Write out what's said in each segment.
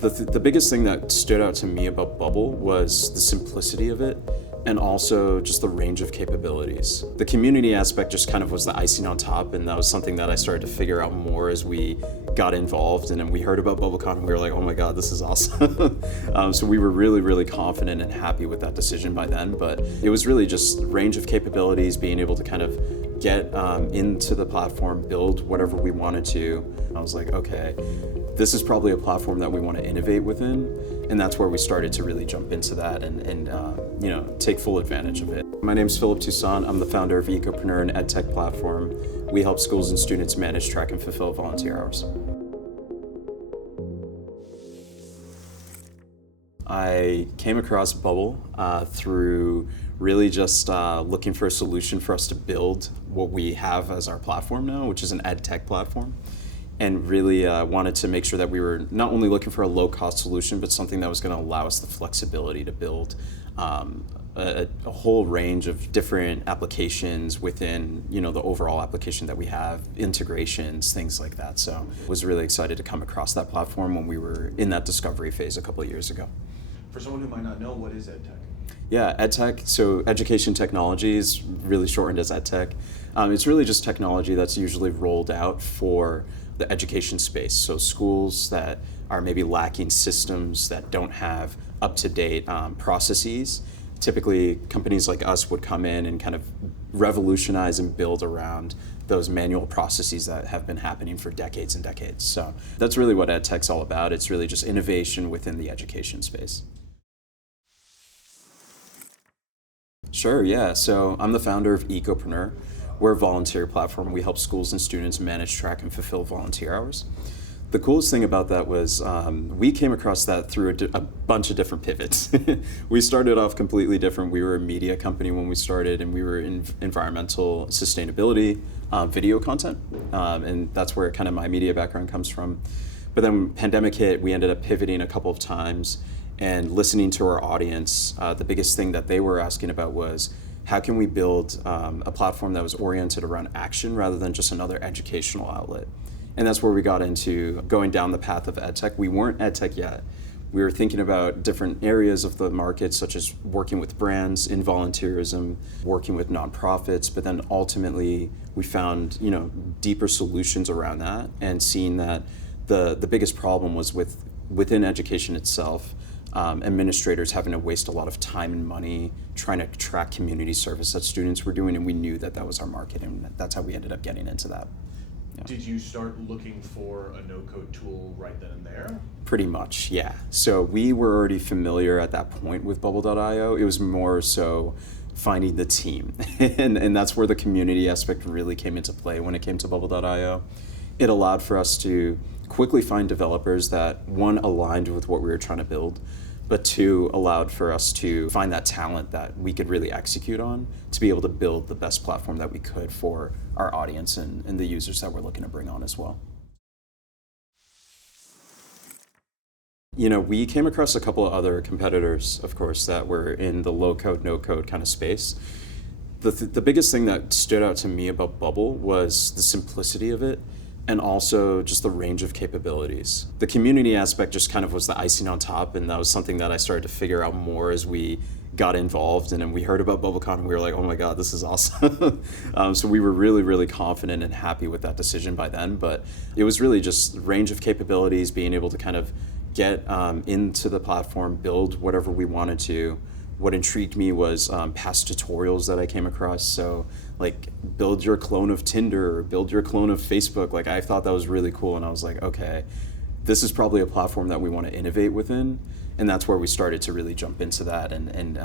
The biggest thing that stood out to me about Bubble was the simplicity of it and also just the range of capabilities. The community aspect just kind of was the icing on top, and that was something that I started to figure out more as we got involved, and then we heard about BubbleCon and we were like, oh my god, this is awesome. So we were really confident and happy with that decision by then, but it was really just range of capabilities, being able to kind of get into the platform, build whatever we wanted to. I was like, okay, this is probably a platform that we want to innovate within, and that's where we started to really jump into that and take full advantage of it. My name is Toussaint. I'm the founder of Ecopreneur, an EdTech platform. We help schools and students manage, track, and fulfill volunteer hours. I came across Bubble through really just looking for a solution for us to build what we have as our platform now, which is an EdTech platform, and really wanted to make sure that we were not only looking for a low-cost solution, but something that was going to allow us the flexibility to build a whole range of different applications within the overall application that we have, integrations, things like that. So I was really excited to come across that platform when we were in that discovery phase a couple of years ago. For someone who might not know, what is EdTech? Yeah, EdTech, so education technology is really shortened as EdTech. It's really just technology that's usually rolled out for the education space. So schools that are maybe lacking systems, that don't have up-to-date processes. Typically, companies like us would come in and kind of revolutionize and build around those manual processes that have been happening for decades and decades. So that's really what EdTech's all about. It's really just innovation within the education space. Sure, yeah. So I'm the founder of Ecopreneur. We're a volunteer platform. We help schools and students manage, track, and fulfill volunteer hours. The coolest thing about that was we came across that through a bunch of different pivots. We started off completely different. We were a media company when we started, and we were in environmental sustainability, video content, and that's where kind of my media background comes from. But then when pandemic hit, we ended up pivoting a couple of times and listening to our audience. The biggest thing that they were asking about was, how can we build a platform that was oriented around action rather than just another educational outlet? And that's where we got into going down the path of EdTech. We weren't EdTech yet. We were thinking about different areas of the market, such as working with brands in volunteerism, working with nonprofits, but then ultimately we found deeper solutions around that, and seeing that the biggest problem was within education itself. Administrators having to waste a lot of time and money trying to track community service that students were doing, and we knew that was our market, and that's how we ended up getting into that. Yeah. Did you start looking for a no-code tool right then and there? Pretty much, yeah. So we were already familiar at that point with Bubble.io. It was more so finding the team, and that's where the community aspect really came into play when it came to Bubble.io. It allowed for us to quickly find developers that, one, aligned with what we were trying to build, but two, allowed for us to find that talent that we could really execute on to be able to build the best platform that we could for our audience and the users that we're looking to bring on as well. We came across a couple of other competitors, of course, that were in the low-code, no-code kind of space. The biggest thing that stood out to me about Bubble was the simplicity of it, and also just the range of capabilities. The community aspect just kind of was the icing on top, and that was something that I started to figure out more as we got involved, and then we heard about BubbleCon and we were like, oh my god, this is awesome. So we were really confident and happy with that decision by then, but it was really just range of capabilities, being able to kind of get into the platform, build whatever we wanted to. What intrigued me was past tutorials that I came across. So like, build your clone of Tinder, or build your clone of Facebook. Like, I thought that was really cool, and I was like, okay, this is probably a platform that we want to innovate within. And that's where we started to really jump into that and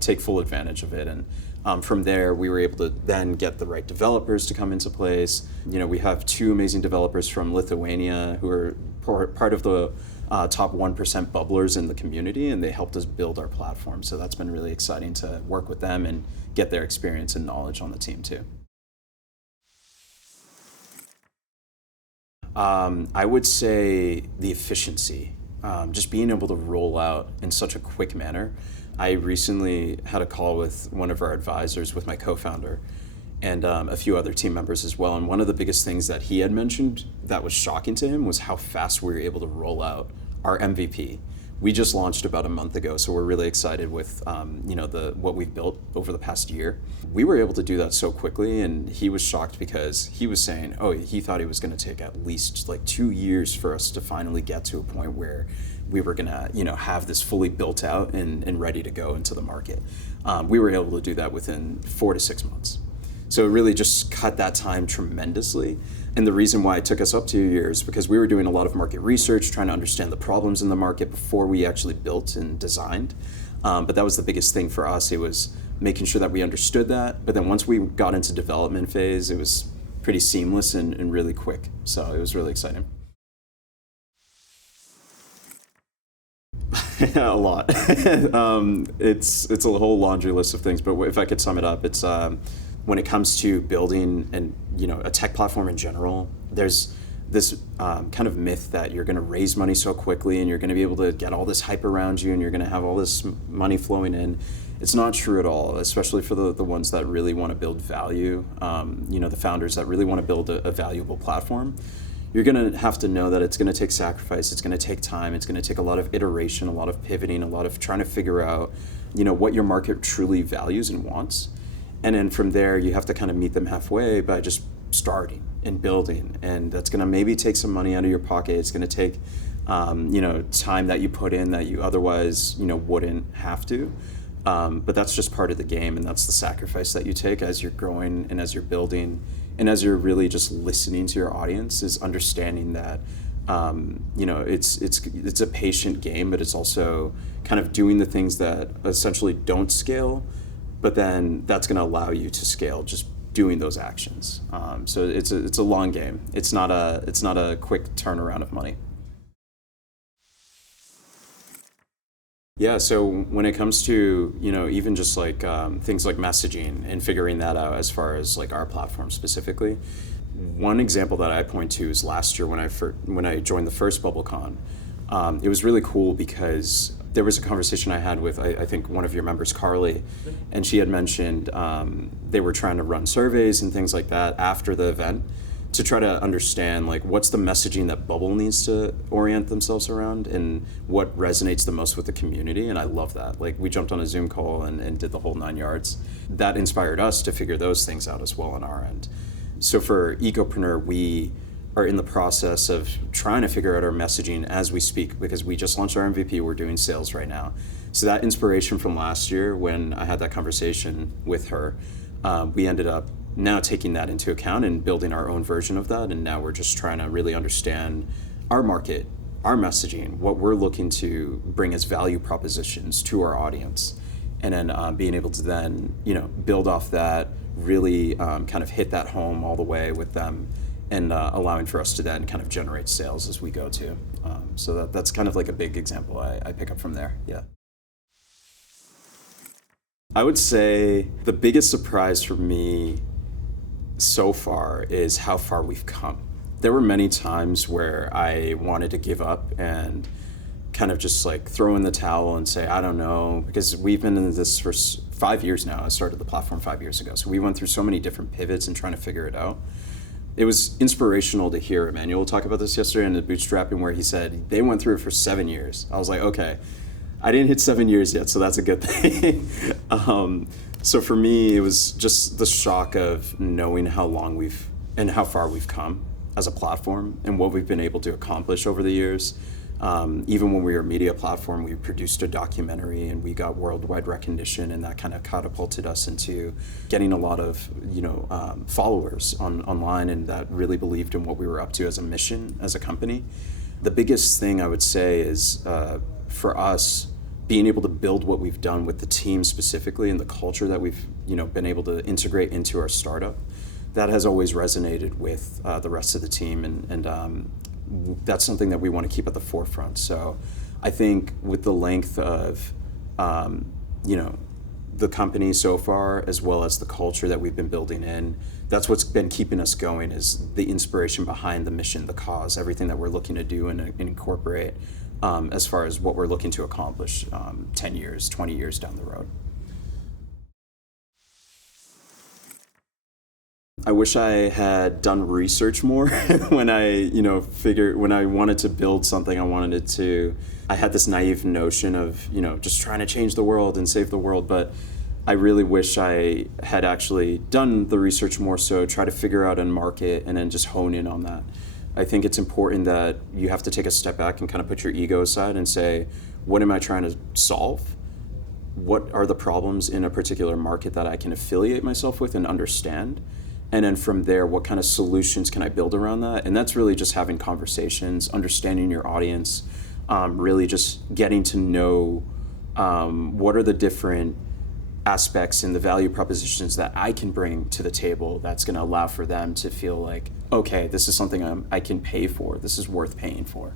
take full advantage of it. And from there, we were able to then get the right developers to come into place. We have two amazing developers from Lithuania who are part of the top 1% bubblers in the community, and they helped us build our platform. So that's been really exciting to work with them and get their experience and knowledge on the team too. I would say the efficiency, just being able to roll out in such a quick manner. I recently had a call with one of our advisors, with my co-founder, and a few other team members as well. And one of the biggest things that he had mentioned that was shocking to him was how fast we were able to roll out our MVP. We just launched about a month ago, so we're really excited with what we've built over the past year. We were able to do that so quickly, and he was shocked because he was saying, oh, he thought it was going to take at least like 2 years for us to finally get to a point where we were going to have this fully built out and ready to go into the market. We were able to do that within 4 to 6 months. So it really just cut that time tremendously. And the reason why it took us up 2 years, because we were doing a lot of market research, trying to understand the problems in the market before we actually built and designed. But that was the biggest thing for us. It was making sure that we understood that. But then once we got into development phase, it was pretty seamless and really quick. So it was really exciting. A lot. It's a whole laundry list of things. But if I could sum it up, it's when it comes to building and a tech platform in general, there's this kind of myth that you're going to raise money so quickly and you're going to be able to get all this hype around you and you're going to have all this money flowing in. It's not true at all, especially for the ones that really want to build value, the founders that really want to build a valuable platform. You're going to have to know that it's going to take sacrifice, it's going to take time, it's going to take a lot of iteration, a lot of pivoting, a lot of trying to figure out what your market truly values and wants. And then from there, you have to kind of meet them halfway by just starting and building. And that's going to maybe take some money out of your pocket. It's going to take, time that you put in that you otherwise, wouldn't have to. But that's just part of the game, and that's the sacrifice that you take as you're growing and as you're building and as you're really just listening to your audience, is understanding that, it's a patient game, but it's also kind of doing the things that essentially don't scale, but then that's going to allow you to scale just doing those actions. So it's a long game. It's not a quick turnaround of money. Yeah, so when it comes to even just like things like messaging and figuring that out as far as like our platform specifically, one example that I point to is last year when I joined the first BubbleCon. It was really cool because there was a conversation I had with I think one of your members, Carly, and she had mentioned they were trying to run surveys and things like that after the event to try to understand like what's the messaging that Bubble needs to orient themselves around and what resonates the most with the community. And I love that. Like we jumped on a Zoom call and did the whole 9 yards. That inspired us to figure those things out as well on our end. So for Ecopreneur, we are in the process of trying to figure out our messaging as we speak, because we just launched our MVP. We're doing sales right now. So that inspiration from last year when I had that conversation with her, we ended up now taking that into account and building our own version of that. And now we're just trying to really understand our market, our messaging, what we're looking to bring as value propositions to our audience. And then being able to then, build off that, really kind of hit that home all the way with them, and allowing for us to then kind of generate sales as we go too. So that's kind of like a big example I pick up from there, yeah. I would say the biggest surprise for me so far is how far we've come. There were many times where I wanted to give up and kind of just like throw in the towel and say, I don't know, because we've been in this for 5 years now. I started the platform 5 years ago. So we went through so many different pivots and trying to figure it out. It was inspirational to hear Emmanuel talk about this yesterday in the bootstrapping, where he said they went through it for 7 years. I was like, okay, I didn't hit 7 years yet, so that's a good thing. So for me, it was just the shock of knowing how long and how far we've come as a platform and what we've been able to accomplish over the years. Even when we were a media platform, we produced a documentary and we got worldwide recognition, and that kind of catapulted us into getting a lot of followers online, and that really believed in what we were up to as a mission, as a company. The biggest thing I would say is for us, being able to build what we've done with the team specifically and the culture that we've been able to integrate into our startup, that has always resonated with the rest of the team, and that's something that we want to keep at the forefront. So I think with the length of the company so far, as well as the culture that we've been building in, that's what's been keeping us going, is the inspiration behind the mission, the cause, everything that we're looking to do and incorporate as far as what we're looking to accomplish 10 years, 20 years down the road. I wish I had done research more when when I wanted to build something, I had this naive notion of, just trying to change the world and save the world, but I really wish I had actually done the research more so, try to figure out a market and then just hone in on that. I think it's important that you have to take a step back and kind of put your ego aside and say, what am I trying to solve? What are the problems in a particular market that I can affiliate myself with and understand? And then from there, what kind of solutions can I build around that? And that's really just having conversations, understanding your audience, really just getting to know what are the different aspects and the value propositions that I can bring to the table that's going to allow for them to feel like, okay, this is something I can pay for. This is worth paying for.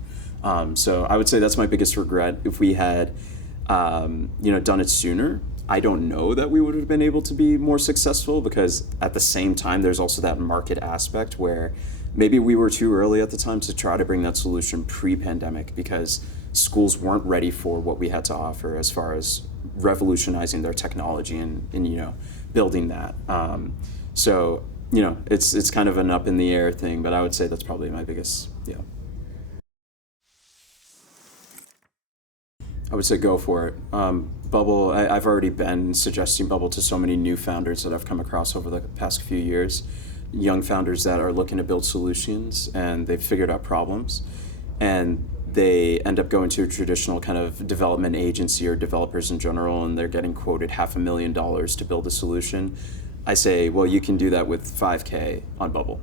So I would say that's my biggest regret. If we had done it sooner, I don't know that we would have been able to be more successful, because at the same time, there's also that market aspect where maybe we were too early at the time to try to bring that solution pre-pandemic, because schools weren't ready for what we had to offer as far as revolutionizing their technology and building that. So it's kind of an up in the air thing, but I would say that's probably my biggest, I would say go for it. Bubble, I've already been suggesting Bubble to so many new founders that I've come across over the past few years, young founders that are looking to build solutions and they've figured out problems, and they end up going to a traditional kind of development agency or developers in general, and they're getting quoted $500,000 to build a solution. I say, well, you can do that with $5K on Bubble.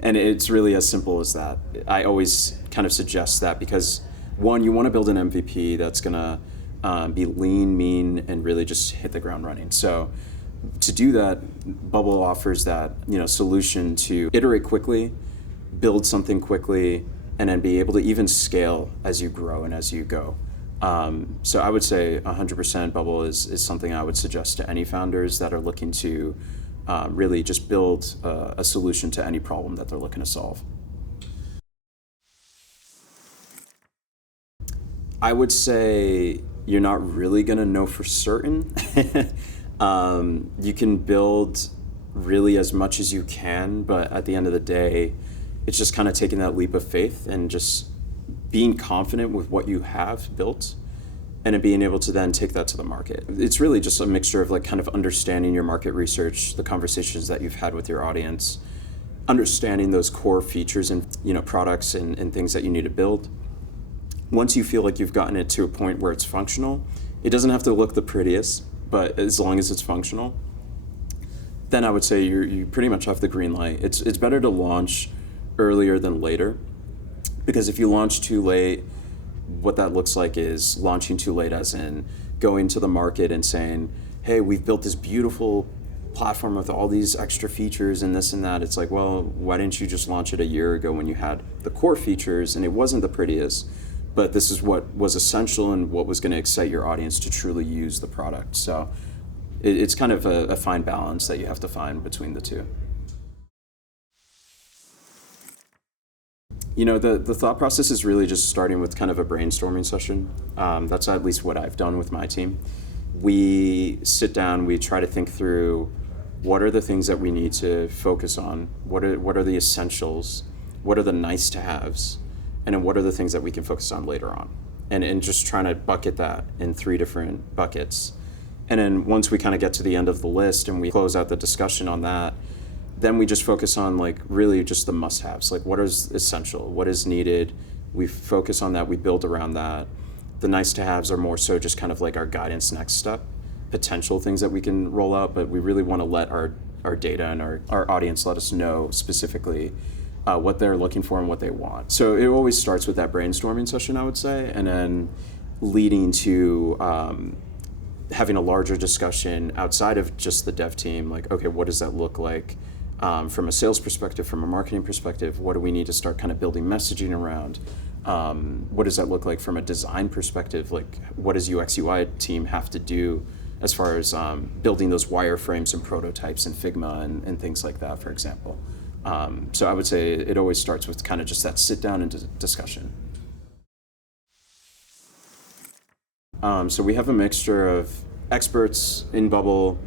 And it's really as simple as that. I always kind of suggest that because, one, you want to build an MVP that's going to be lean, mean, and really just hit the ground running. So to do that, Bubble offers that solution to iterate quickly, build something quickly, and then be able to even scale as you grow and as you go. So I would say 100% Bubble is something I would suggest to any founders that are looking to really just build a solution to any problem that they're looking to solve. I would say you're not really going to know for certain. You can build really as much as you can, but at the end of the day, it's just kind of taking that leap of faith and just being confident with what you have built and then being able to then take that to the market. It's really just a mixture of like kind of understanding your market research, the conversations that you've had with your audience, understanding those core features and products and things that you need to build. Once you feel like you've gotten it to a point where it's functional, it doesn't have to look the prettiest, but as long as it's functional, then I would say you pretty much have the green light. It's better to launch earlier than later, because if you launch too late, what that looks like is launching too late as in going to the market and saying, hey, we've built this beautiful platform with all these extra features and this and that. It's like, well, why didn't you just launch it a year ago when you had the core features and it wasn't the prettiest, but this is what was essential and what was going to excite your audience to truly use the product. So it's kind of a fine balance that you have to find between the two. The thought process is really just starting with kind of a brainstorming session. That's at least what I've done with my team. We sit down, we try to think through what are the things that we need to focus on, what are the essentials, what are the nice to haves, and then what are the things that we can focus on later on. And just trying to bucket that in 3 different buckets. And then once we kind of get to the end of the list and we close out the discussion on that, then we just focus on like really just the must-haves, like what is essential, what is needed. We focus on that, we build around that. The nice-to-haves are more so just kind of like our guidance next step, potential things that we can roll out, but we really want to let our data and our audience let us know specifically what they're looking for and what they want. So it always starts with that brainstorming session, I would say, and then leading to having a larger discussion outside of just the dev team, like, okay, what does that look like from a sales perspective, from a marketing perspective? What do we need to start kind of building messaging around? What does that look like from a design perspective? Like, what does UX UI team have to do as far as building those wireframes and prototypes in Figma and things like that, for example? So I would say it always starts with kind of just that sit down and discussion. So we have a mixture of experts in Bubble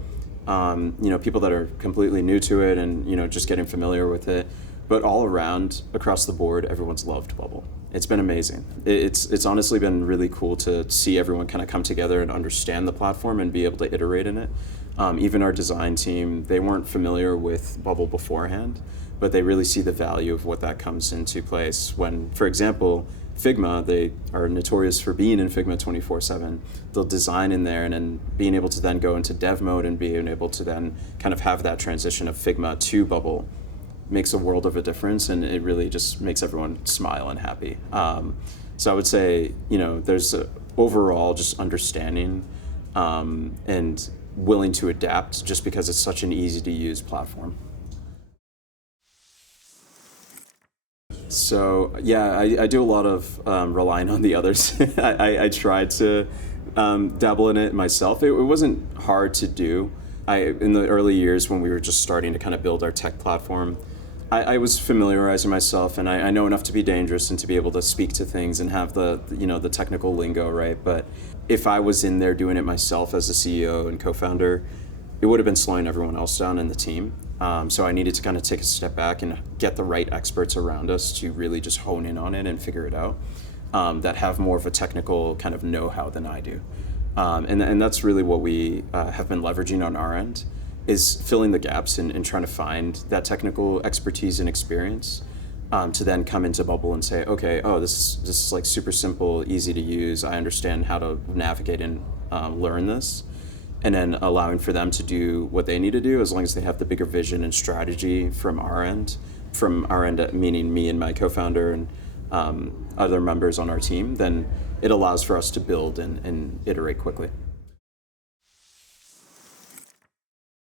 people that are completely new to it and, just getting familiar with it. But all around, across the board, everyone's loved Bubble. It's been amazing. It's honestly been really cool to see everyone kind of come together and understand the platform and be able to iterate in it. Even our design team, they weren't familiar with Bubble beforehand, but they really see the value of what that comes into place when, for example, Figma, they are notorious for being in Figma 24/7. They'll design in there and then being able to then go into dev mode and being able to then kind of have that transition of Figma to Bubble makes a world of a difference, and it really just makes everyone smile and happy. So I would say, there's a overall just understanding and willing to adapt just because it's such an easy to use platform. So yeah, I do a lot of relying on the others. I tried to dabble in it myself. It wasn't hard to do. In the early years when we were just starting to kind of build our tech platform, I was familiarizing myself, and I know enough to be dangerous and to be able to speak to things and have the technical lingo, right? But if I was in there doing it myself as a CEO and co-founder, it would have been slowing everyone else down in the team. So I needed to kind of take a step back and get the right experts around us to really just hone in on it and figure it out, that have more of a technical kind of know-how than I do. And that's really what we have been leveraging on our end, is filling the gaps and trying to find that technical expertise and experience, to then come into Bubble and say, okay, this is like super simple, easy to use. I understand how to navigate and learn this. And then allowing for them to do what they need to do, as long as they have the bigger vision and strategy from our end, meaning me and my co-founder and other members on our team, then it allows for us to build and iterate quickly.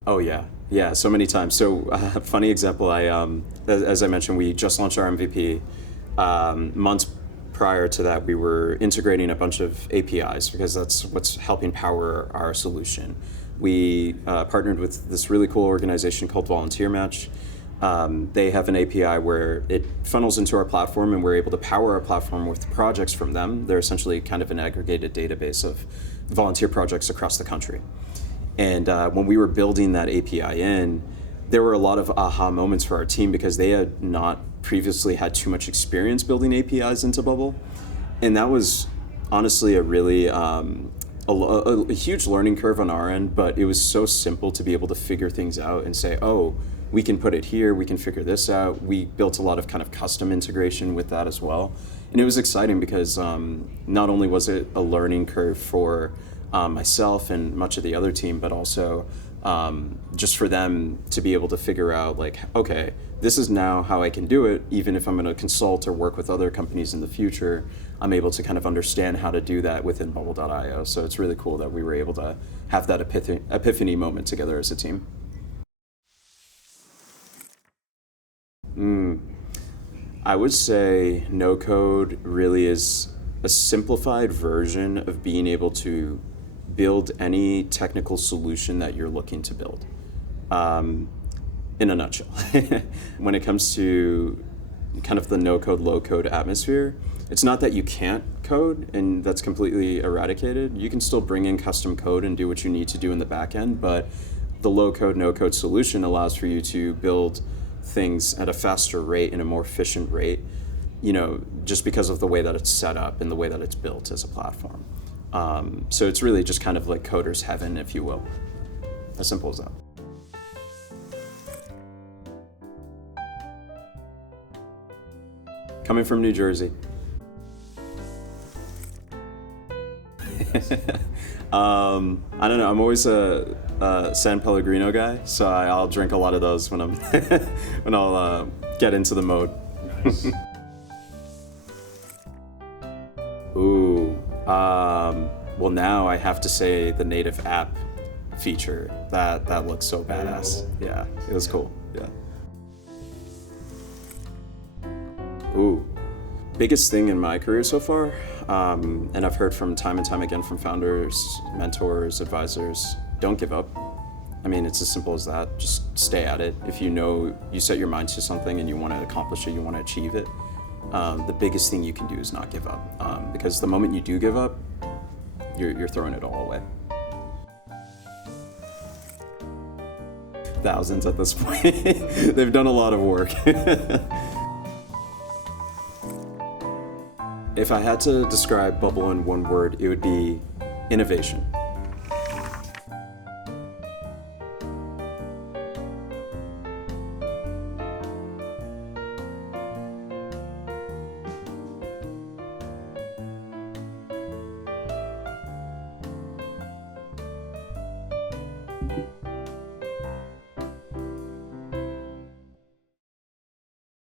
Oh yeah, so many times. So funny example, as I mentioned, we just launched our MVP. Months prior to that, we were integrating a bunch of APIs because that's what's helping power our solution. We partnered with this really cool organization called Volunteer Match. They have an API where it funnels into our platform, and we're able to power our platform with projects from them. They're essentially kind of an aggregated database of volunteer projects across the country. And when we were building that API in, there were a lot of aha moments for our team because they had not previously had too much experience building APIs into Bubble. And that was honestly a really a huge learning curve on our end, but it was so simple to be able to figure things out and say, we can put it here, we can figure this out. We built a lot of kind of custom integration with that as well. And it was exciting because not only was it a learning curve for myself and much of the other team, but also just for them to be able to figure out, like, okay, this is now how I can do it. Even if I'm going to consult or work with other companies in the future, I'm able to kind of understand how to do that within Bubble.io. So it's really cool that we were able to have that epiphany moment together as a team. I would say NoCode really is a simplified version of being able to build any technical solution that you're looking to build, in a nutshell. When it comes to kind of the no-code, low-code atmosphere, it's not that you can't code and that's completely eradicated. You can still bring in custom code and do what you need to do in the back end, but the low-code, no-code solution allows for you to build things at a faster rate and a more efficient rate, just because of the way that it's set up and the way that it's built as a platform. So it's really just kind of like coder's heaven, if you will. As simple as that. Coming from New Jersey. I don't know. I'm always a San Pellegrino guy, so I'll drink a lot of those when I'll get into the mode. Nice. Ooh. Well, now I have to say the native app feature. That looks so badass. Yeah, it was cool. Yeah. Ooh. Biggest thing in my career so far, and I've heard from time and time again from founders, mentors, advisors, don't give up. I mean, it's as simple as that. Just stay at it. If you set your mind to something and you want to accomplish it, you want to achieve it, the biggest thing you can do is not give up. Because the moment you do give up, you're throwing it all away. thousands at this point. They've done a lot of work. If I had to describe Bubble in one word, it would be innovation. Thank you.